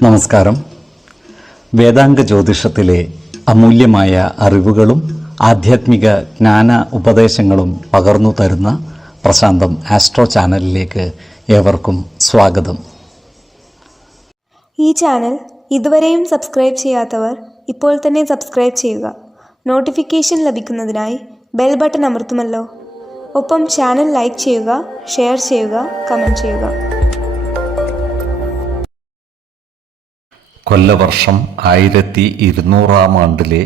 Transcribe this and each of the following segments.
നമസ്കാരം. വേദാംഗ ജ്യോതിഷത്തിലെ അമൂല്യമായ അറിവുകളും ആധ്യാത്മിക ജ്ഞാന ഉപദേശങ്ങളും പകർന്നു തരുന്ന പ്രശാന്തം ആസ്ട്രോ ചാനലിലേക്ക് ഏവർക്കും സ്വാഗതം. ഈ ചാനൽ ഇതുവരെയും സബ്സ്ക്രൈബ് ചെയ്യാത്തവർ ഇപ്പോൾ തന്നെ സബ്സ്ക്രൈബ് ചെയ്യുക. നോട്ടിഫിക്കേഷൻ ലഭിക്കുന്നതിനായി ബെൽ ബട്ടൺ അമർത്തുമല്ലോ. ഒപ്പം ചാനൽ ലൈക്ക് ചെയ്യുക, ഷെയർ ചെയ്യുക, കമൻറ്റ് ചെയ്യുക. കൊല്ലവർഷം 1200 ആണ്ടിലെ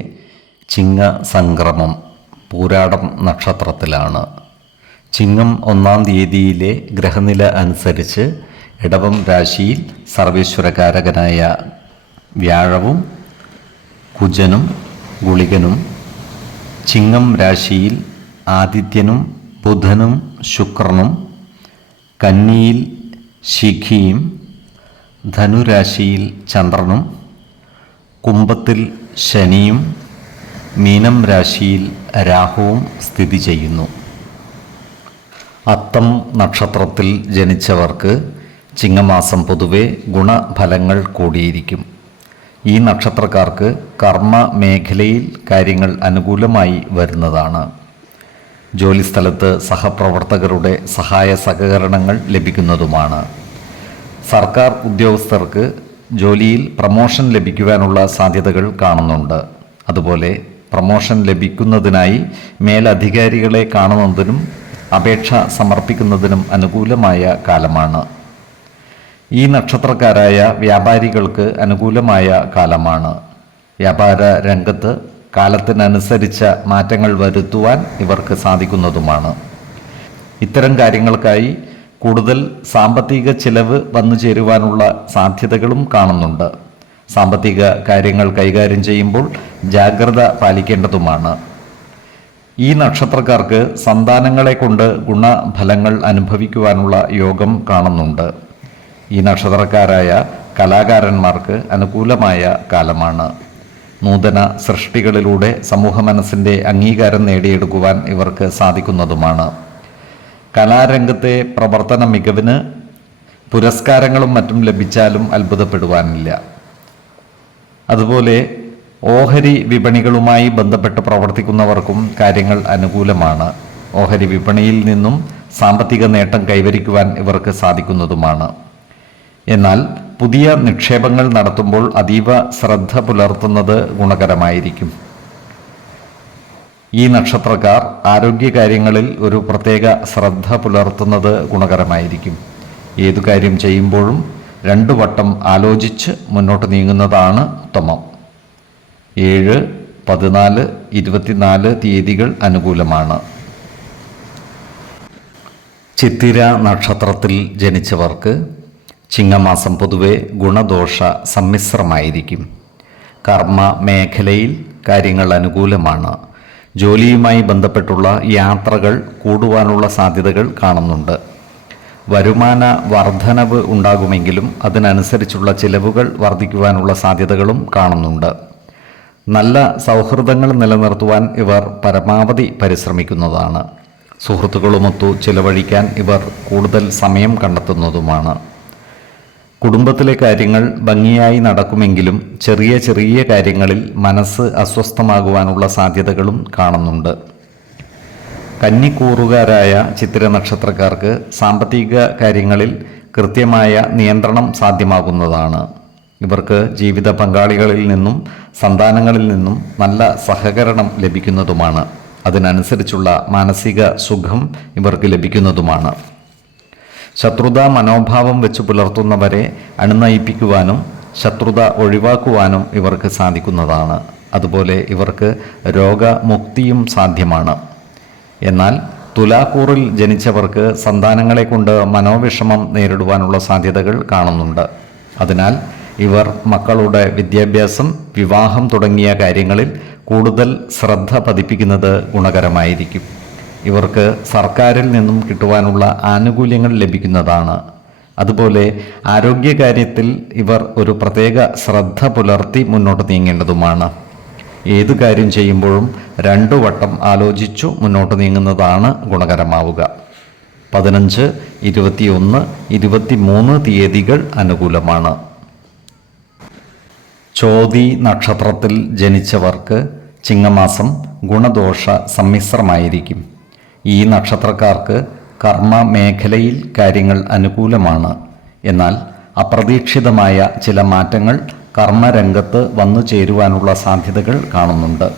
ചിങ്ങ സംക്രമം പൂരാടം നക്ഷത്രത്തിലാണ്. ചിങ്ങം 1-ാം തീയതിയിലെ ഗ്രഹനില അനുസരിച്ച് ഇടവം രാശിയിൽ സർവേശ്വരകാരകനായ വ്യാഴവും കുജനും ഗുളികനും, ചിങ്ങം രാശിയിൽ ആദിത്യനും ബുധനും ശുക്രനും, കന്നിയിൽ ശിഖിയും, ധനുരാശിയിൽ ചന്ദ്രനും, കുംഭത്തിൽ ശനിയും, മീനം രാശിയിൽ രാഹുവും സ്ഥിതി ചെയ്യുന്നു. അത്തം നക്ഷത്രത്തിൽ ജനിച്ചവർക്ക് ചിങ്ങമാസം പൊതുവെ ഗുണഫലങ്ങൾ കൂടിയിരിക്കും. ഈ നക്ഷത്രക്കാർക്ക് കർമ്മ മേഖലയിൽ കാര്യങ്ങൾ അനുകൂലമായി വരുന്നതാണ്. ജോലിസ്ഥലത്ത് സഹപ്രവർത്തകരുടെ സഹായ സഹകരണങ്ങൾ ലഭിക്കുന്നതുമാണ്. സർക്കാർ ഉദ്യോഗസ്ഥർക്ക് ജോലിയിൽ പ്രമോഷൻ ലഭിക്കുവാനുള്ള സാധ്യതകൾ കാണുന്നുണ്ട്. അതുപോലെ പ്രമോഷൻ ലഭിക്കുന്നതിനായി മേലധികാരികളെ കാണുന്നതിനും അപേക്ഷ സമർപ്പിക്കുന്നതിനും അനുകൂലമായ കാലമാണ്. ഈ നക്ഷത്രക്കാരായ വ്യാപാരികൾക്ക് അനുകൂലമായ കാലമാണ്. വ്യാപാര രംഗത്ത് കാലത്തിനനുസരിച്ച മാറ്റങ്ങൾ വരുത്തുവാൻ ഇവർക്ക് സാധിക്കുന്നതുമാണ്. ഇത്തരം കാര്യങ്ങൾക്കായി കൂടുതൽ സാമ്പത്തിക ചിലവ് വന്നു ചേരുവാനുള്ള സാധ്യതകളും കാണുന്നുണ്ട്. സാമ്പത്തിക കാര്യങ്ങൾ കൈകാര്യം ചെയ്യുമ്പോൾ ജാഗ്രത പാലിക്കേണ്ടതുമാണ്. ഈ നക്ഷത്രക്കാർക്ക് സന്താനങ്ങളെ കൊണ്ട് ഗുണഫലങ്ങൾ അനുഭവിക്കുവാനുള്ള യോഗം കാണുന്നുണ്ട്. ഈ നക്ഷത്രക്കാരായ കലാകാരന്മാർക്ക് അനുകൂലമായ കാലമാണ്. നൂതന സൃഷ്ടികളിലൂടെ സമൂഹ മനസ്സിൻ്റെ അംഗീകാരം നേടിയെടുക്കുവാൻ ഇവർക്ക് സാധിക്കുന്നതുമാണ്. കലാരംഗത്തെ പ്രവർത്തന മികവിന് പുരസ്കാരങ്ങളും മറ്റും ലഭിച്ചാലും അത്ഭുതപ്പെടുവാനില്ല. അതുപോലെ ഓഹരി വിപണികളുമായി ബന്ധപ്പെട്ട് പ്രവർത്തിക്കുന്നവർക്കും കാര്യങ്ങൾ അനുകൂലമാണ്. ഓഹരി വിപണിയിൽ നിന്നും സാമ്പത്തിക നേട്ടം കൈവരിക്കുവാൻ ഇവർക്ക് സാധിക്കുന്നതുമാണ്. എന്നാൽ പുതിയ നിക്ഷേപങ്ങൾ നടത്തുമ്പോൾ അതീവ ശ്രദ്ധ പുലർത്തുന്നത് ഗുണകരമായിരിക്കും. ഈ നക്ഷത്രക്കാർ ആരോഗ്യകാര്യങ്ങളിൽ ഒരു പ്രത്യേക ശ്രദ്ധ പുലർത്തുന്നത് ഗുണകരമായിരിക്കും. ഏതു കാര്യം ചെയ്യുമ്പോഴും 2 വട്ടം ആലോചിച്ച് മുന്നോട്ട് നീങ്ങുന്നതാണ് ഉത്തമം. 7, 14, 24 തീയതികൾ അനുകൂലമാണ്. ചിത്തിര നക്ഷത്രത്തിൽ ജനിച്ചവർക്ക് ചിങ്ങമാസം പൊതുവെ ഗുണദോഷ സമ്മിശ്രമായിരിക്കും. കർമ്മ മേഖലയിൽ കാര്യങ്ങൾ അനുകൂലമാണ്. ജോലിയുമായി ബന്ധപ്പെട്ടുള്ള യാത്രകൾ കൂടുവാനുള്ള സാധ്യതകൾ കാണുന്നുണ്ട്. വരുമാന വർധനവ് ഉണ്ടാകുമെങ്കിലും അതിനനുസരിച്ചുള്ള ചിലവുകൾ വർദ്ധിക്കുവാനുള്ള സാധ്യതകളും കാണുന്നുണ്ട്. നല്ല സൗഹൃദങ്ങൾ നിലനിർത്തുവാൻ ഇവർ പരമാവധി പരിശ്രമിക്കുന്നതാണ്. സുഹൃത്തുക്കളുമൊത്തു ചിലവഴിക്കാൻ ഇവർ കൂടുതൽ സമയം കണ്ടെത്തുന്നതുമാണ്. കുടുംബത്തിലെ കാര്യങ്ങൾ ഭംഗിയായി നടക്കുമെങ്കിലും ചെറിയ ചെറിയ കാര്യങ്ങളിൽ മനസ്സ് അസ്വസ്ഥമാകുവാനുള്ള സാധ്യതകളും കാണുന്നുണ്ട്. കന്നിക്കൂറുകാരായ ചിത്തിര നക്ഷത്രക്കാർക്ക് സാമ്പത്തിക കാര്യങ്ങളിൽ കൃത്യമായ നിയന്ത്രണം സാധ്യമാകുന്നതാണ്. ഇവർക്ക് ജീവിത പങ്കാളികളിൽ നിന്നും സന്താനങ്ങളിൽ നിന്നും നല്ല സഹകരണം ലഭിക്കുന്നതുമാണ്. അതിനനുസരിച്ചുള്ള മാനസിക സുഖം ഇവർക്ക് ലഭിക്കുന്നതുമാണ്. ശത്രുതാ മനോഭാവം വെച്ച് പുലർത്തുന്നവരെ അനുനയിപ്പിക്കുവാനും ശത്രുത ഒഴിവാക്കുവാനും ഇവർക്ക് സാധിക്കുന്നതാണ്. അതുപോലെ ഇവർക്ക് രോഗമുക്തിയും സാധ്യമാണ്. എന്നാൽ തുലാക്കൂറിൽ ജനിച്ചവർക്ക് സന്താനങ്ങളെ കൊണ്ട് മനോവിഷമം നേരിടുവാനുള്ള സാധ്യതകൾ കാണുന്നുണ്ട്. അതിനാൽ ഇവർ മക്കളുടെ വിദ്യാഭ്യാസം, വിവാഹം തുടങ്ങിയ കാര്യങ്ങളിൽ കൂടുതൽ ശ്രദ്ധ പതിപ്പിക്കുന്നത് ഗുണകരമായിരിക്കും. ഇവർക്ക് സർക്കാരിൽ നിന്നും കിട്ടുവാനുള്ള ആനുകൂല്യങ്ങൾ ലഭിക്കുന്നതാണ്. അതുപോലെ ആരോഗ്യകാര്യത്തിൽ ഇവർ ഒരു പ്രത്യേക ശ്രദ്ധ പുലർത്തി മുന്നോട്ട് നീങ്ങേണ്ടതുമാണ്. ഏതു കാര്യം ചെയ്യുമ്പോഴും 2 വട്ടം ആലോചിച്ചു മുന്നോട്ട് നീങ്ങുന്നതാണ് ഗുണകരമാവുക. 15, 21, 23 തീയതികൾ അനുകൂലമാണ്. ചോതി നക്ഷത്രത്തിൽ ജനിച്ചവർക്ക് ചിങ്ങമാസം ഗുണദോഷ സമ്മിശ്രമായിരിക്കും. ഈ നക്ഷത്രക്കാർക്ക് കർമ്മ മേഖലയിൽ കാര്യങ്ങൾ അനുകൂലമാണ്. എന്നാൽ അപ്രതീക്ഷിതമായ ചില മാറ്റങ്ങൾ കർമ്മരംഗത്ത് വന്നു ചേരുവാനുള്ള സാധ്യതകൾ കാണുന്നുണ്ട്.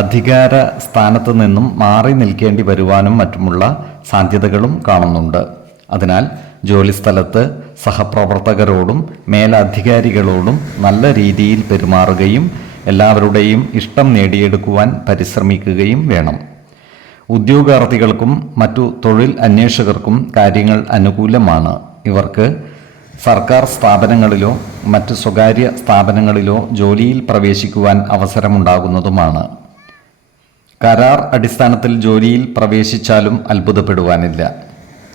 അധികാര സ്ഥാനത്ത് നിന്നും മാറി നിൽക്കേണ്ടി വരുവാനും മറ്റുമുള്ള സാധ്യതകളും കാണുന്നുണ്ട്. അതിനാൽ ജോലിസ്ഥലത്ത് സഹപ്രവർത്തകരോടും മേലധികാരികളോടും നല്ല രീതിയിൽ പെരുമാറുകയും എല്ലാവരുടെയും ഇഷ്ടം നേടിയെടുക്കുവാൻ പരിശ്രമിക്കുകയും വേണം. ഉദ്യോഗാർത്ഥികൾക്കും മറ്റു തൊഴിൽ അന്വേഷകർക്കും കാര്യങ്ങൾ അനുകൂലമാണ്. ഇവർക്ക് സർക്കാർ സ്ഥാപനങ്ങളിലോ മറ്റു സ്വകാര്യ സ്ഥാപനങ്ങളിലോ ജോലിയിൽ പ്രവേശിക്കുവാൻ അവസരമുണ്ടാകുന്നതുമാണ്. കരാർ അടിസ്ഥാനത്തിൽ ജോലിയിൽ പ്രവേശിച്ചാലും അത്ഭുതപ്പെടുവാനില്ല.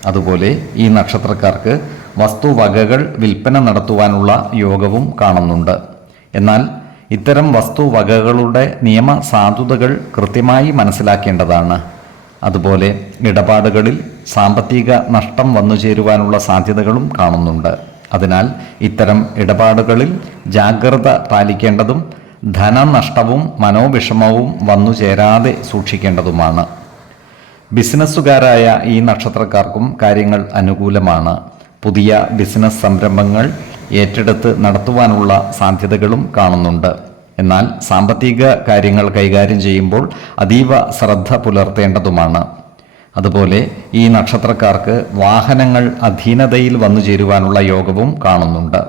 അതുപോലെ ഈ നക്ഷത്രക്കാർക്ക് വസ്തുവകകൾ വിൽപ്പന നടത്തുവാനുള്ള യോഗവും കാണുന്നുണ്ട്. എന്നാൽ ഇത്തരം വസ്തുവകകളുടെ നിയമസാധുതകൾ കൃത്യമായി മനസ്സിലാക്കേണ്ടതാണ്. അതുപോലെ ഇടപാടുകളിൽ സാമ്പത്തിക നഷ്ടം വന്നു ചേരുവാനുള്ള സാധ്യതകളും കാണുന്നുണ്ട്. അതിനാൽ ഇത്തരം ഇടപാടുകളിൽ ജാഗ്രത പാലിക്കേണ്ടതും ധനനഷ്ടവും മനോവിഷമവും വന്നു ചേരാതെ സൂക്ഷിക്കേണ്ടതുമാണ്. ബിസിനസ്സുകാരായ ഈ നക്ഷത്രക്കാർക്കും കാര്യങ്ങൾ അനുകൂലമാണ്. പുതിയ ബിസിനസ് സംരംഭങ്ങൾ ഏറ്റെടുത്ത് നടത്തുവാനുള്ള സാധ്യതകളും കാണുന്നുണ്ട്. എന്നാൽ സാമ്പത്തിക കാര്യങ്ങൾ കൈകാര്യം ചെയ്യുമ്പോൾ അതീവ ശ്രദ്ധ പുലർത്തേണ്ടതുമാണ്. അതുപോലെ ഈ നക്ഷത്രക്കാർക്ക് വാഹനങ്ങൾ അധീനതയിൽ വന്നു ചേരുവാനുള്ള യോഗവും കാണുന്നുണ്ട്.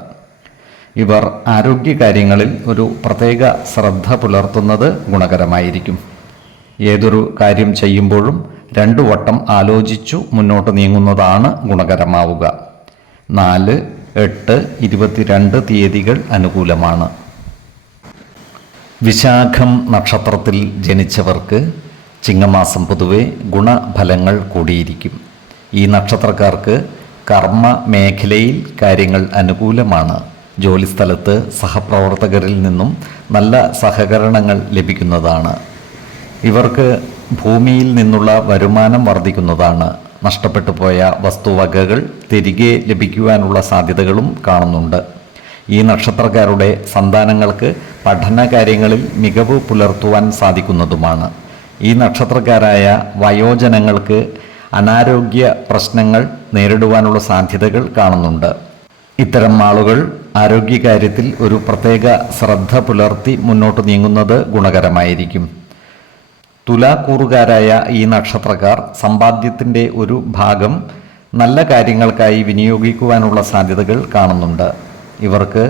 ഇവർ ആരോഗ്യകാര്യങ്ങളിൽ ഒരു പ്രത്യേക ശ്രദ്ധ പുലർത്തുന്നത് ഗുണകരമായിരിക്കും. ഏതൊരു കാര്യം ചെയ്യുമ്പോഴും 2 വട്ടം ആലോചിച്ചു മുന്നോട്ട് നീങ്ങുന്നതാണ് ഗുണകരമാവുക. 4, 8, 22 തീയതികൾ അനുകൂലമാണ്. വിശാഖം നക്ഷത്രത്തിൽ ജനിച്ചവർക്ക് ചിങ്ങമാസം പൊതുവെ ഗുണഫലങ്ങൾ കൂടിയിരിക്കും. ഈ നക്ഷത്രക്കാർക്ക് കർമ്മ മേഖലയിൽ കാര്യങ്ങൾ അനുകൂലമാണ്. ജോലിസ്ഥലത്ത് സഹപ്രവർത്തകരിൽ നിന്നും നല്ല സഹകരണങ്ങൾ ലഭിക്കുന്നതാണ്. ഇവർക്ക് ഭൂമിയിൽ നിന്നുള്ള വരുമാനം വർദ്ധിക്കുന്നതാണ്. നഷ്ടപ്പെട്ടു പോയ വസ്തുവകകൾ തിരികെ ലഭിക്കുവാനുള്ള സാധ്യതകളും കാണുന്നുണ്ട്. ഈ നക്ഷത്രക്കാരുടെ സന്താനങ്ങൾക്ക് പഠനകാര്യങ്ങളിൽ മികവ് പുലർത്തുവാൻ സാധിക്കുന്നതുമാണ്. ഈ നക്ഷത്രക്കാരായ വയോജനങ്ങൾക്ക് അനാരോഗ്യ പ്രശ്നങ്ങൾ നേരിടുവാനുള്ള സാധ്യതകൾ കാണുന്നുണ്ട്. ഇത്തരം ആളുകൾ ആരോഗ്യകാര്യത്തിൽ ഒരു പ്രത്യേക ശ്രദ്ധ പുലർത്തി മുന്നോട്ട് നീങ്ങുന്നത് ഗുണകരമായിരിക്കും. തുലാക്കൂറുകാരായ ഈ നക്ഷത്രക്കാർ സമ്പാദ്യത്തിൻ്റെ ഒരു ഭാഗം നല്ല കാര്യങ്ങൾക്കായി വിനിയോഗിക്കുവാനുള്ള സാധ്യതകൾ കാണുന്നുണ്ട്. ഇവർക്ക്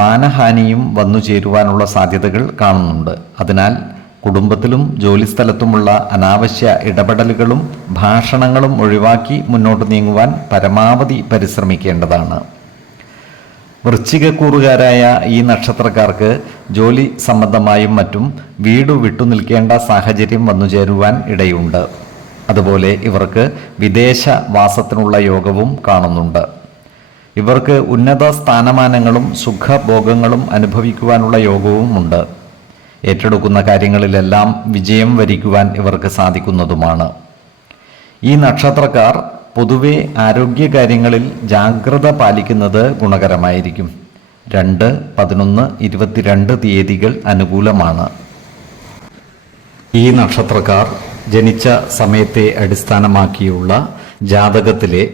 മാനഹാനിയും വന്നു ചേരുവാനുള്ള സാധ്യതകൾ കാണുന്നുണ്ട്. അതിനാൽ കുടുംബത്തിലും ജോലിസ്ഥലത്തുമുള്ള അനാവശ്യ ഇടപെടലുകളും ഭാഷണങ്ങളും ഒഴിവാക്കി മുന്നോട്ട് നീങ്ങുവാൻ പരമാവധി പരിശ്രമിക്കേണ്ടതാണ്. വൃശ്ചികക്കൂറുകാരായ ഈ നക്ഷത്രക്കാർക്ക് ജോലി സംബന്ധമായും മറ്റും വീട് വിട്ടുനിൽക്കേണ്ട സാഹചര്യം വന്നു ചേരുവാൻ ഇടയുണ്ട്. അതുപോലെ ഇവർക്ക് വിദേശവാസത്തിനുള്ള യോഗവും കാണുന്നുണ്ട്. ഇവർക്ക് ഉന്നത സ്ഥാനമാനങ്ങളും സുഖഭോഗങ്ങളും അനുഭവിക്കുവാനുള്ള യോഗവുമുണ്ട്. ഏറ്റെടുക്കുന്ന കാര്യങ്ങളിലെല്ലാം വിജയം വരിക്കുവാൻ ഇവർക്ക് സാധിക്കുന്നതുമാണ്. ഈ നക്ഷത്രക്കാർ പൊതുവെ ആരോഗ്യകാര്യങ്ങളിൽ ജാഗ്രത പാലിക്കുന്നത് ഗുണകരമായിരിക്കും. 2, 11, 22 തീയതികൾ അനുകൂലമാണ്. ഈ നക്ഷത്രക്കാർ ജനിച്ച സമയത്തെ അടിസ്ഥാനമാക്കിയുള്ള ജാതകത്തിലെ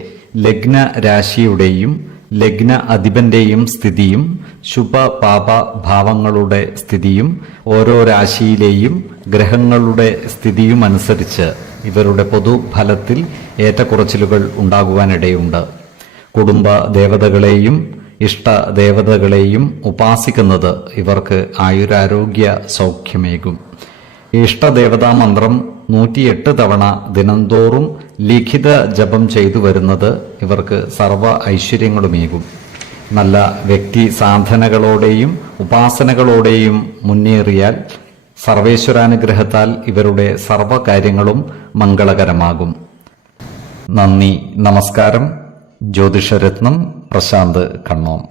ലഗ്ന രാശിയുടെയും ലഗ്ന അധിപന്റെയും സ്ഥിതിയും ശുഭപാപ ഭാവങ്ങളുടെ സ്ഥിതിയും ഓരോ രാശിയിലെയും ഗ്രഹങ്ങളുടെ സ്ഥിതിയും അനുസരിച്ച് ഇവരുടെ പൊതുഫലത്തിൽ ഏറ്റക്കുറച്ചിലുകൾ ഉണ്ടാകുവാനിടയുണ്ട്. കുടുംബ ദേവതകളെയും ഇഷ്ട ദേവതകളെയും ഉപാസിക്കുന്നത് ഇവർക്ക് ആയുരാരോഗ്യ സൗഖ്യമേകും. ഇഷ്ടദേവതാ മന്ത്രം 108 തവണ ദിനംതോറും ലിഖിത ജപം ചെയ്തു വരുന്നത് ഇവർക്ക് സർവ ഐശ്വര്യങ്ങളുമേകും. നല്ല വ്യക്തി സാധനകളോടെയും ഉപാസനകളോടെയും മുന്നേറിയാൽ സർവേശ്വരാനുഗ്രഹത്താൽ ഇവരുടെ സർവകാര്യങ്ങളും മംഗളകരമാകും. നന്ദി, നമസ്കാരം. ജ്യോതിഷരത്നം പ്രശാന്ത് കണ്ണോം.